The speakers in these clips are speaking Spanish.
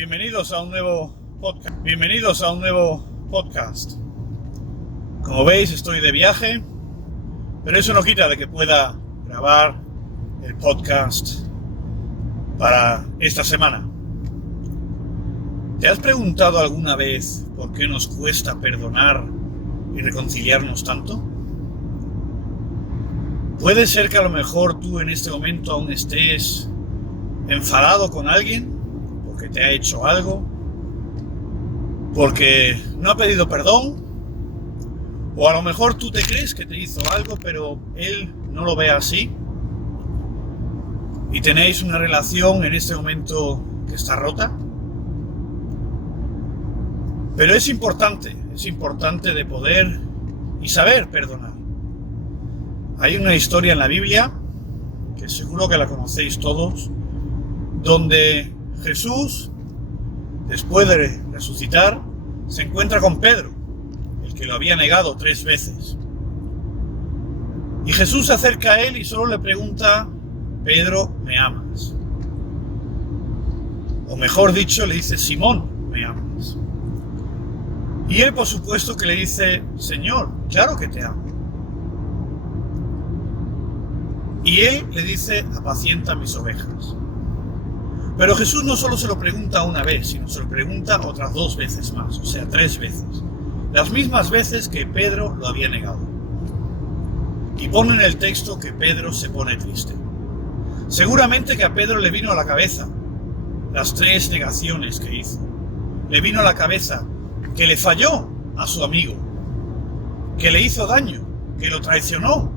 Bienvenidos a un nuevo podcast. Como veis, estoy de viaje, pero eso no quita de que pueda grabar el podcast para esta semana. ¿Te has preguntado alguna vez por qué nos cuesta perdonar y reconciliarnos tanto? Puede ser que a lo mejor tú en este momento aún estés enfadado con alguien porque te ha hecho algo, porque no ha pedido perdón, o a lo mejor tú te crees que te hizo algo pero él no lo ve así y tenéis una relación en este momento que está rota. Pero es importante de poder y saber perdonar. Hay una historia en la Biblia, que seguro que la conocéis todos, donde Jesús, después de resucitar, se encuentra con Pedro, el que lo había negado 3 veces. Y Jesús se acerca a él y solo le pregunta: Pedro, ¿me amas? O mejor dicho, le dice: Simón, ¿me amas? Y él, por supuesto, que le dice: Señor, claro que te amo. Y él le dice: apacienta mis ovejas. Pero Jesús no solo se lo pregunta una vez, sino se lo pregunta otras 2 veces más, o sea, 3 veces. Las mismas veces que Pedro lo había negado. Y pone en el texto que Pedro se pone triste. Seguramente que a Pedro le vino a la cabeza las 3 negaciones que hizo. Le vino a la cabeza que le falló a su amigo, que le hizo daño, que lo traicionó.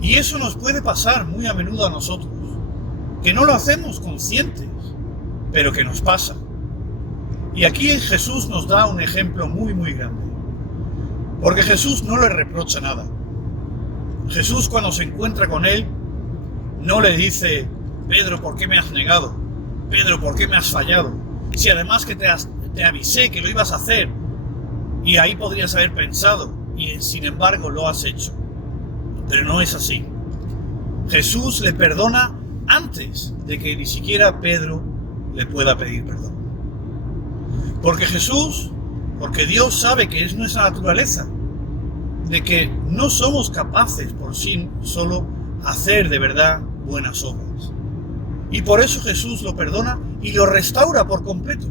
Y eso nos puede pasar muy a menudo a nosotros, que no lo hacemos conscientes, pero que nos pasa. Y aquí Jesús nos da un ejemplo muy grande, porque Jesús no le reprocha nada. Jesús, cuando se encuentra con él, no le dice: Pedro, ¿por qué me has negado? Pedro, ¿por qué me has fallado? Si además que te avisé que lo ibas a hacer, y ahí podrías haber pensado, y sin embargo lo has hecho. Pero no es así. Jesús le perdona antes de que ni siquiera Pedro le pueda pedir perdón. Porque Dios sabe que es nuestra naturaleza, de que no somos capaces por sí solo hacer de verdad buenas obras. Y por eso Jesús lo perdona y lo restaura por completo.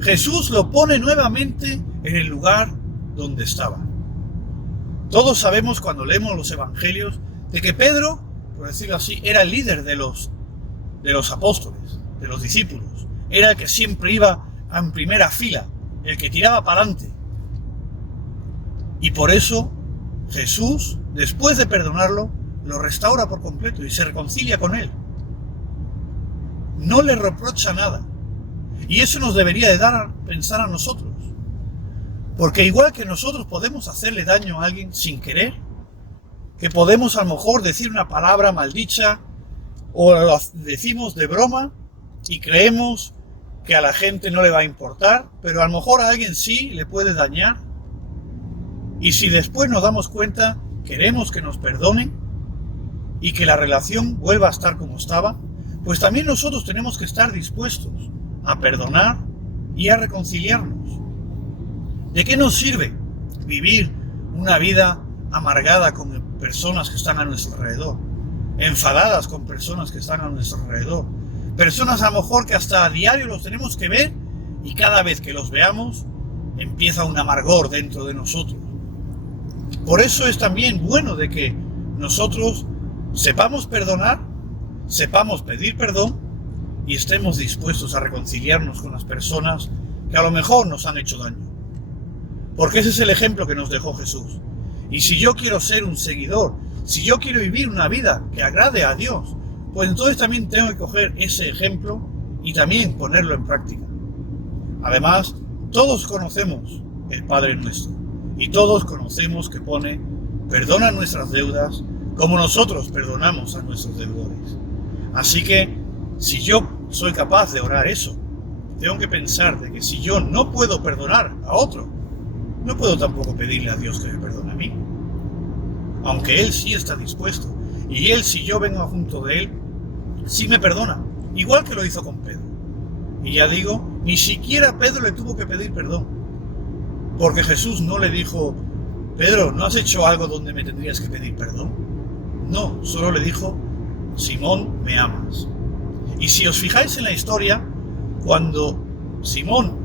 Jesús lo pone nuevamente en el lugar donde estaba. Todos sabemos, cuando leemos los evangelios, de que Pedro, por decirlo así, era el líder de los apóstoles, de los discípulos. Era el que siempre iba en primera fila, el que tiraba para adelante. Y por eso Jesús, después de perdonarlo, lo restaura por completo y se reconcilia con él. No le reprocha nada. Y eso nos debería de dar a pensar a nosotros. Porque igual que nosotros podemos hacerle daño a alguien sin querer, que podemos a lo mejor decir una palabra maldicha o lo decimos de broma y creemos que a la gente no le va a importar, pero a lo mejor a alguien sí le puede dañar. Y si después nos damos cuenta, queremos que nos perdonen y que la relación vuelva a estar como estaba, pues también nosotros tenemos que estar dispuestos a perdonar y a reconciliarnos. ¿De qué nos sirve vivir una vida amargada con personas que están a nuestro alrededor, enfadadas con personas que están a nuestro alrededor, personas a lo mejor que hasta a diario los tenemos que ver y cada vez que los veamos empieza un amargor dentro de nosotros? Por eso es también bueno de que nosotros sepamos perdonar, sepamos pedir perdón y estemos dispuestos a reconciliarnos con las personas que a lo mejor nos han hecho daño. Porque ese es el ejemplo que nos dejó Jesús. Y si yo quiero ser un seguidor, si yo quiero vivir una vida que agrade a Dios, pues entonces también tengo que coger ese ejemplo y también ponerlo en práctica. Además, todos conocemos el Padre Nuestro y todos conocemos que pone: perdona nuestras deudas como nosotros perdonamos a nuestros deudores. Así que, si yo soy capaz de orar eso, tengo que pensar de que si yo no puedo perdonar a otro, no puedo tampoco pedirle a Dios que me perdone a mí. Aunque Él sí está dispuesto. Y Él, si yo vengo junto de Él, sí me perdona. Igual que lo hizo con Pedro. Y ya digo, ni siquiera Pedro le tuvo que pedir perdón, porque Jesús no le dijo: Pedro, ¿no has hecho algo donde me tendrías que pedir perdón? No, solo le dijo: Simón, ¿me amas? Y si os fijáis en la historia, cuando Simón,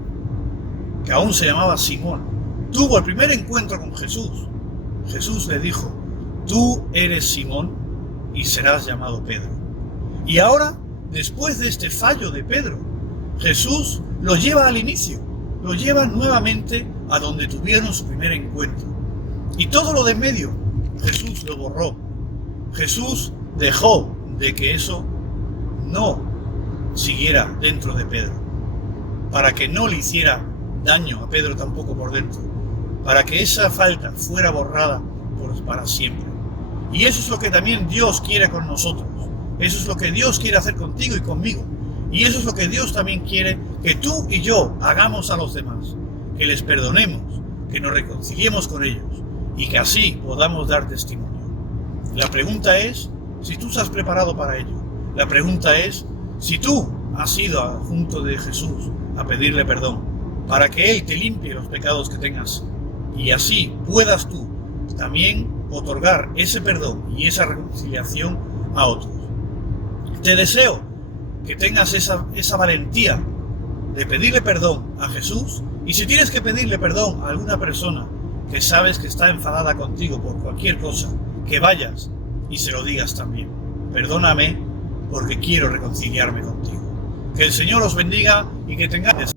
que aún se llamaba Simón, tuvo el primer encuentro con Jesús, Jesús le dijo: tú eres Simón y serás llamado Pedro. Y ahora, después de este fallo de Pedro, Jesús lo lleva al inicio, lo lleva nuevamente a donde tuvieron su primer encuentro. Y todo lo de en medio, Jesús lo borró. Jesús dejó de que eso no siguiera dentro de Pedro, para que no le hiciera daño a Pedro tampoco por dentro, para que esa falta fuera borrada para siempre. Y eso es lo que también Dios quiere con nosotros. Eso es lo que Dios quiere hacer contigo y conmigo. Y eso es lo que Dios también quiere que tú y yo hagamos a los demás. Que les perdonemos, que nos reconciliemos con ellos y que así podamos dar testimonio. La pregunta es si tú estás preparado para ello. La pregunta es si tú has ido junto de Jesús a pedirle perdón para que Él te limpie los pecados que tengas y así puedas tú también otorgar ese perdón y esa reconciliación a otros. Te deseo que tengas esa valentía de pedirle perdón a Jesús, y si tienes que pedirle perdón a alguna persona que sabes que está enfadada contigo por cualquier cosa, que vayas y se lo digas también: perdóname porque quiero reconciliarme contigo. Que el Señor os bendiga y que tengáis